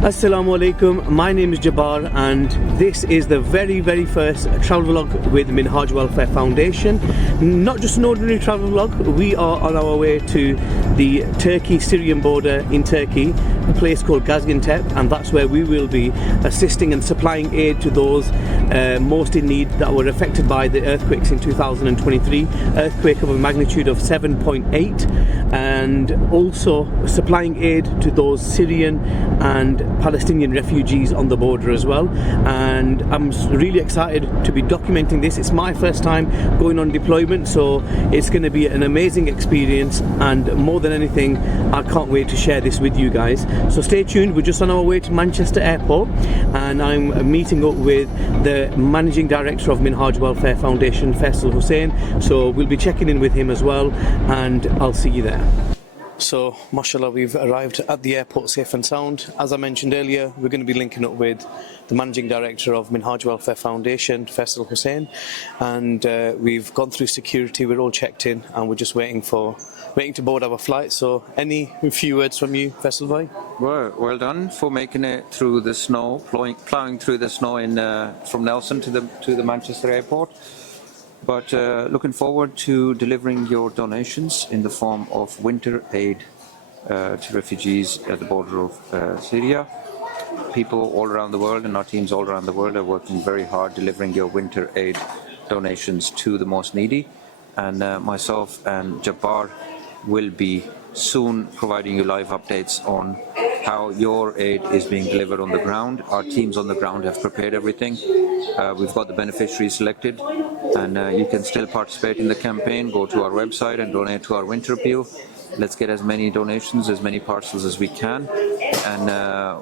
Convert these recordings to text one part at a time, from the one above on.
Assalamu alaikum, my name is Jabbar and this is the very first travel vlog with Minhaj Welfare Foundation. Not just an ordinary travel vlog, we are on our way to the Turkey-Syrian border in Turkey, a place called Gaziantep, and that's where we will be assisting and supplying aid to those most in need that were affected by the earthquakes in 2023, earthquake of a magnitude of 7.8, and also supplying aid to those Syrian and Palestinian refugees on the border as well. And I'm really excited to be documenting this. It's my first time going on deployment, so it's going to be an amazing experience, and more than anything I can't wait to share this with you guys. So stay tuned. We're just on our way to Manchester Airport and I'm meeting up with the Managing Director of Minhaj Welfare Foundation, Faisal Hussain, so we'll be checking in with him as well, and I'll see you there. So, mashallah, we've arrived at the airport safe and sound. As I mentioned earlier, we're going to be linking up with the Managing Director of Minhaj Welfare Foundation, Faisal Hussain, and we've gone through security, we're all checked in, and we're just waiting to board our flight. So, any few words from you, Faisal bhai? Well done for making it through the snow, plowing through the snow from Nelson to the Manchester airport. But looking forward to delivering your donations in the form of winter aid to refugees at the border of Syria. People all around the world and our teams all around the world are working very hard delivering your winter aid donations to the most needy. And myself and Jabbar will be soon providing you live updates on how your aid is being delivered on the ground. Our teams on the ground have prepared everything. We've got the beneficiaries selected, and you can still participate in the campaign. Go to our website and donate to our winter appeal. Let's get as many donations, as many parcels as we can, and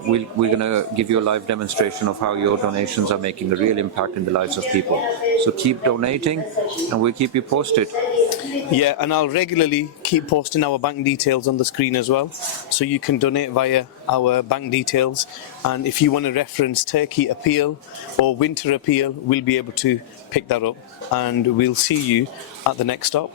we're going to give you a live demonstration of how your donations are making a real impact in the lives of people. So keep donating and we'll keep you posted. Yeah, and I'll regularly keep posting our bank details on the screen as well, so you can donate via our bank details. And if you want to reference Turkey Appeal or Winter Appeal, we'll be able to pick that up, and we'll see you at the next stop.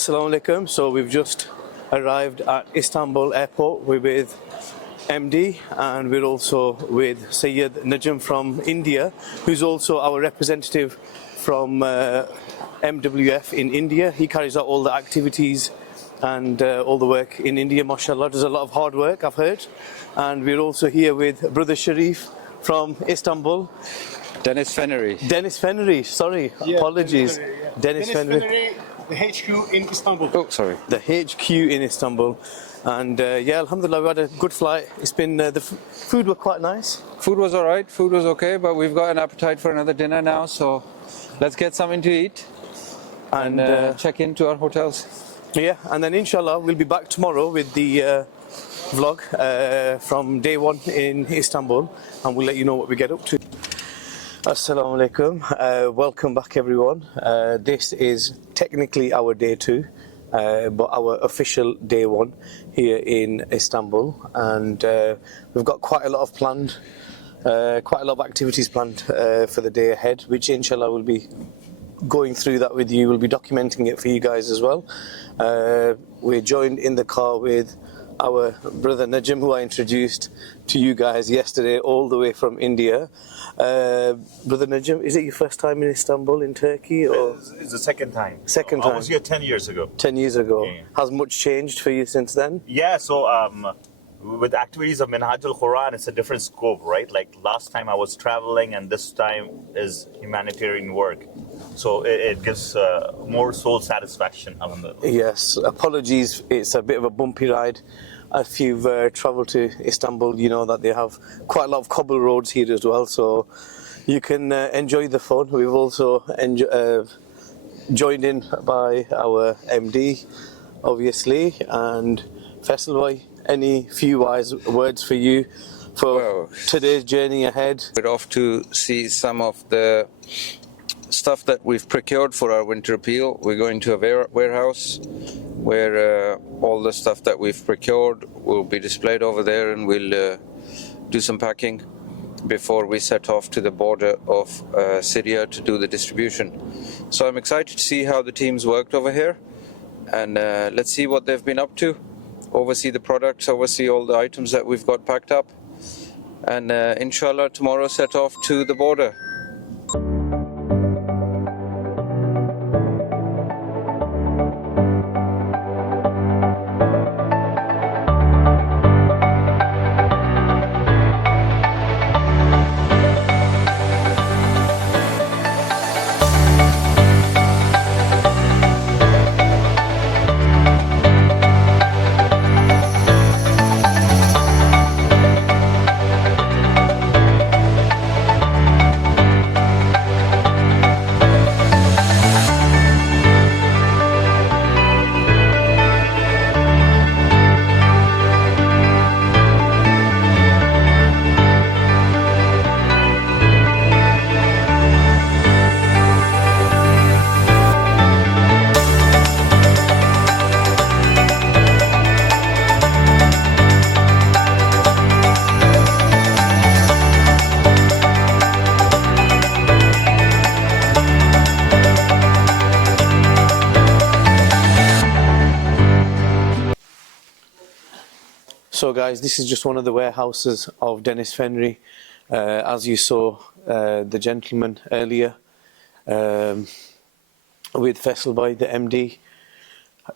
Assalamu alaikum. So we've just arrived at Istanbul airport. We're with MD and we're also with Sayyid Najm from India, who's also our representative from MWF in India. He carries out all the activities and all the work in India, mashallah. There's a lot of hard work, I've heard. And we're also here with Brother Sharif from Istanbul. Dennis Fennery, sorry, yeah, apologies. Dennis Fennery. The HQ in Istanbul. Oh, sorry. The HQ in Istanbul. And yeah, alhamdulillah, we had a good flight. It's been, the food were quite nice. Food was all right, food was okay, but we've got an appetite for another dinner now, so let's get something to eat and check into our hotels. Yeah, and then inshallah, we'll be back tomorrow with the vlog from day one in Istanbul, and we'll let you know what we get up to. Assalamu alaikum, welcome back everyone. This is technically our day two, but our official day one here in Istanbul, and we've got quite a lot of activities planned for the day ahead, which inshallah will be going through that with you. We'll be documenting it for you guys as well. We're joined in the car with our brother Najm, who I introduced to you guys yesterday all the way from India. Brother Najm, is it your first time in Istanbul in Turkey? Or? It's the second time. Second time? I was here 10 years ago. 10 years ago. Yeah. Has much changed for you since then? Yeah, so with activities of Minhaj al-Quran, it's a different scope, right? Like last time I was traveling and this time is humanitarian work. So it gives more soul satisfaction. Yes, apologies, it's a bit of a bumpy ride. if you've travelled to Istanbul, you know that they have quite a lot of cobble roads here as well, so you can enjoy the fun. We've also joined in by our MD, obviously, and Faisal bhai, any few wise words for you for today's journey ahead? We're off to see some of the stuff that we've procured for our winter appeal. We're going to a warehouse where all the stuff that we've procured will be displayed over there, and we'll do some packing before we set off to the border of Syria to do the distribution. So I'm excited to see how the team's worked over here, and let's see what they've been up to, oversee the products, oversee all the items that we've got packed up, and inshallah tomorrow set off to the border. So guys, this is just one of the warehouses of Dennis Fenry. As you saw the gentleman earlier with Faisal bhai, the MD,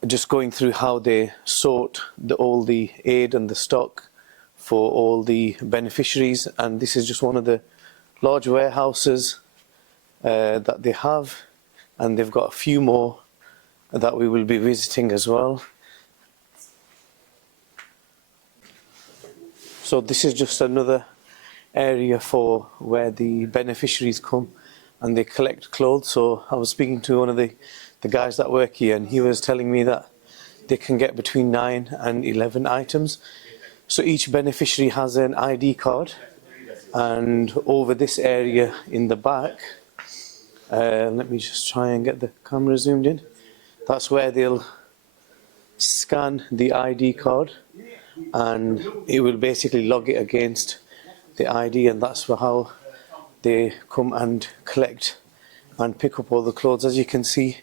just going through how they sort all the aid and the stock for all the beneficiaries, and this is just one of the large warehouses that they have, and they've got a few more that we will be visiting as well. So this is just another area for where the beneficiaries come and they collect clothes. So I was speaking to one of the guys that work here, and he was telling me that they can get between 9 and 11 items. So each beneficiary has an ID card, and over this area in the back, let me just try and get the camera zoomed in. That's where they'll scan the ID card, and it will basically log it against the ID, and that's for how they come and collect and pick up all the clothes. As you can see,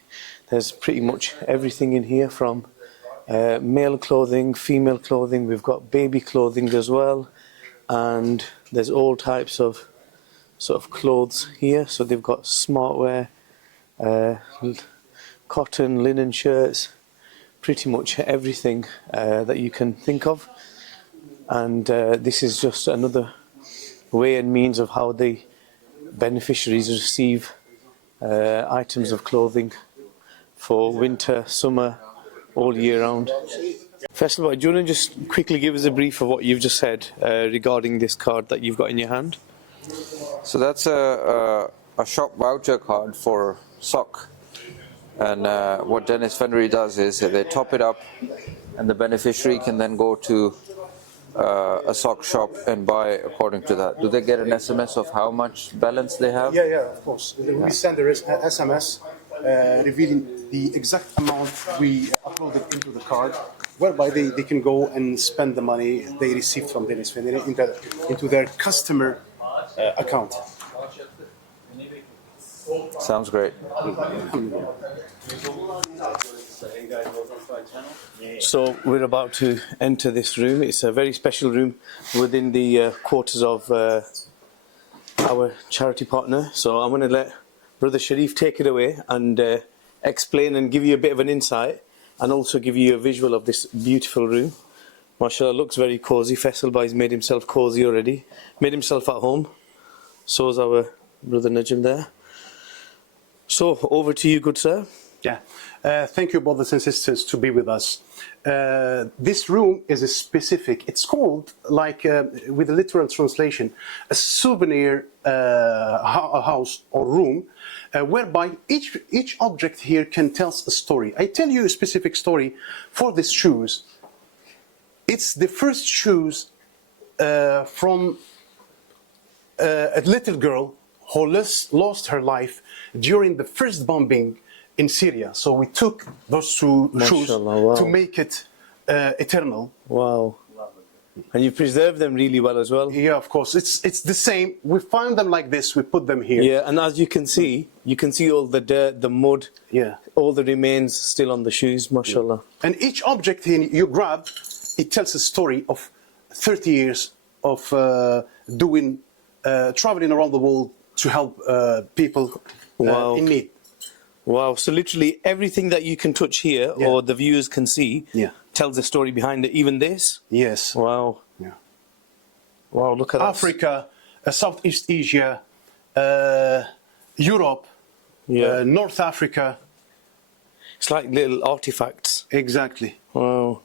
there's pretty much everything in here, from male clothing, female clothing, we've got baby clothing as well, and there's all types of sort of clothes here. So they've got smartwear, cotton, linen shirts, pretty much everything that you can think of. And this is just another way and means of how the beneficiaries receive items of clothing for winter, summer, all year round. First of all, do you want to just quickly give us a brief of what you've just said regarding this card that you've got in your hand? So that's a shop voucher card for sock. And what Dennis Fenry does is they top it up, and the beneficiary can then go to a sock shop and buy according to that. Do they get an SMS of how much balance they have? Yeah, of course. We send an SMS revealing the exact amount we uploaded into the card, whereby they can go and spend the money they received from Dennis Fenry into their customer account. Sounds great. So we're about to enter this room. It's a very special room within the quarters of our charity partner. So I'm going to let Brother Sharif take it away and explain and give you a bit of an insight, and also give you a visual of this beautiful room. MashaAllah, looks very cozy. Faisal bhai's made himself cozy already, made himself at home. So is our Brother Najm there. So over to you, good sir. Yeah. Thank you, brothers and sisters, to be with us. This room is a specific, it's called, like, with a literal translation, a souvenir house or room, whereby each object here can tell a story. I tell you a specific story for these shoes. It's the first shoes from a little girl who lost her life during the first bombing in Syria. So we took those two shoes wow. to make it eternal. Wow. And you preserve them really well as well. Yeah, of course. It's the same. We find them like this. We put them here. Yeah, and as you can see all the dirt, the mud, Yeah. all the remains still on the shoes, mashallah. And each object here you grab, it tells a story of 30 years of doing, traveling around the world to help people Wow. in need. Wow, so literally everything that you can touch here Yeah. or the viewers can see Yeah. tells a story behind it, even this. Yes. Wow. Yeah. Wow, look at that. Africa, Southeast Asia, Europe, Yeah. North Africa. It's like little artifacts. Exactly. Wow.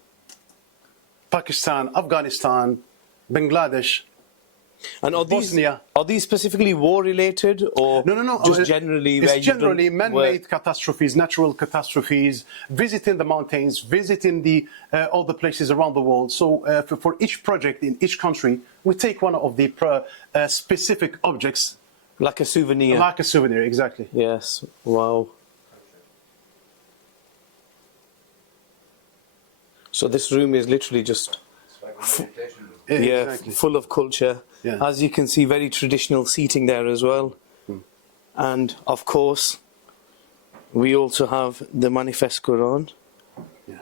Pakistan, Afghanistan, Bangladesh. And are Bosnia. these specifically war related or No. just generally where It's you've done generally man-made work? catastrophes, natural catastrophes, visiting the mountains, visiting the all the places around the world. So for each project in each country, we take one of the specific objects, Like a souvenir. like a souvenir. Exactly. Yes. Wow. So this room is literally just Exactly. full of culture. Yeah. As you can see, very traditional seating there as well. And of course, we also have the Manifest Quran. Yeah.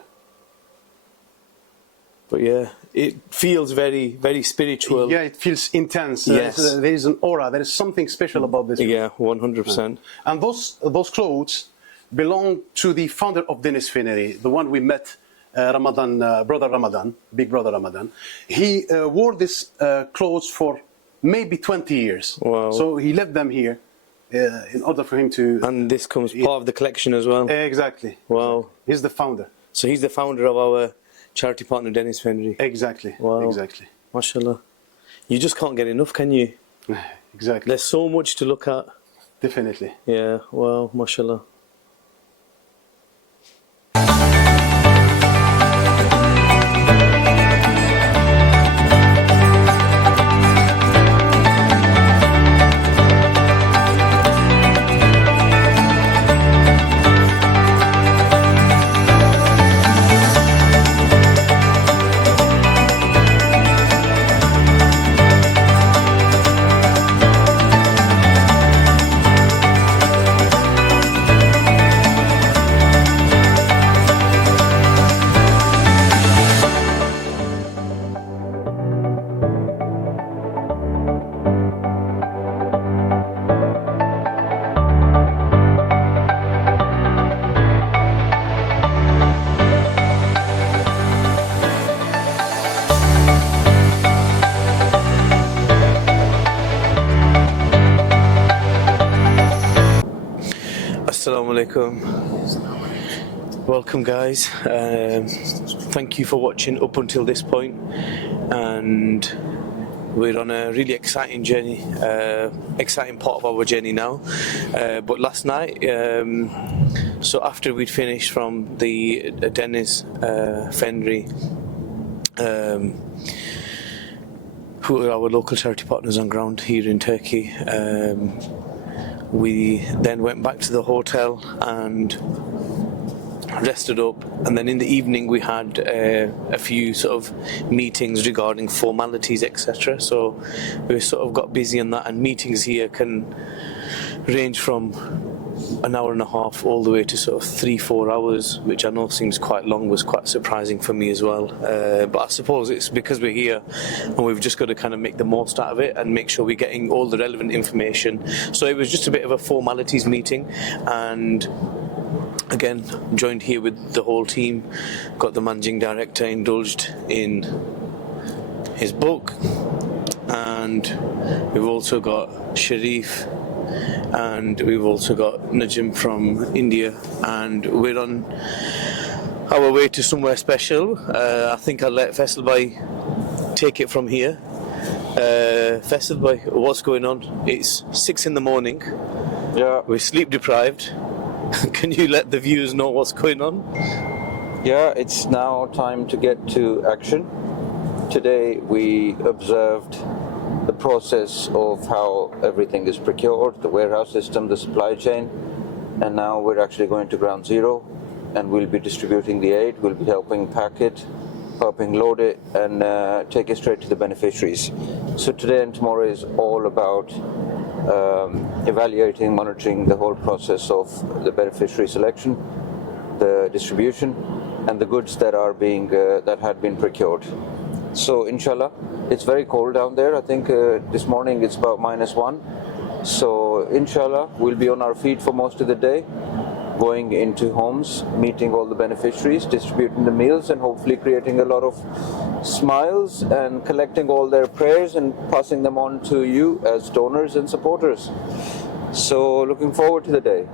But yeah, it feels very, very spiritual. Yeah, it feels intense. Yes. There is an aura. There is something special about this. Yeah, 100%. And those clothes belong to the founder of Dennis Finery, the one we met, Ramadan, brother Ramadan, big brother Ramadan. He wore these clothes for maybe 20 years. Wow. So he left them here in order for him to... And this comes part of the collection as well. Exactly. Wow. He's the founder. So he's the founder of our charity partner, Dennis Fenry. Exactly. Wow. Exactly. MashaAllah. You just can't get enough, can you? Exactly. There's so much to look at. Definitely. Yeah, wow, MashaAllah. Assalamu alaikum. Welcome, guys. Thank you for watching up until this point, and we're on a really exciting journey, exciting part of our journey now. But last night, so after we'd finished from the Dennis Fenry, who are our local charity partners on ground here in Turkey, we then went back to the hotel and rested up, and then in the evening we had a few sort of meetings regarding formalities, etc. So we sort of got busy on that, and meetings here can range from an hour and a half all the way to sort of 3-4 hours, which I know seems quite long, was quite surprising for me as well. But I suppose it's because we're here and we've just got to kind of make the most out of it and make sure we're getting all the relevant information. So it was just a bit of a formalities meeting, and again, joined here with the whole team, got the managing director indulged in his book, and we've also got Sharif and we've also got Najim from India, and we're on our way to somewhere special. I think I'll let Faisal Bhai take it from here. Faisal Bhai, what's going on? It's 6 in the morning. Yeah, We're sleep deprived. Can you let the viewers know what's going on? yeah, it's now time to get to action. Today we observed the process of how everything is procured, the warehouse system, the supply chain, and now we're actually going to ground zero, and we'll be distributing the aid, we'll be helping pack it, helping load it, and take it straight to the beneficiaries. So today and tomorrow is all about evaluating, monitoring the whole process of the beneficiary selection, the distribution, and the goods that are being that had been procured. So inshallah, it's very cold down there. I think this morning it's about -1. So inshallah, we'll be on our feet for most of the day, going into homes, meeting all the beneficiaries, distributing the meals, and hopefully creating a lot of smiles and collecting all their prayers and passing them on to you as donors and supporters. So looking forward to the day.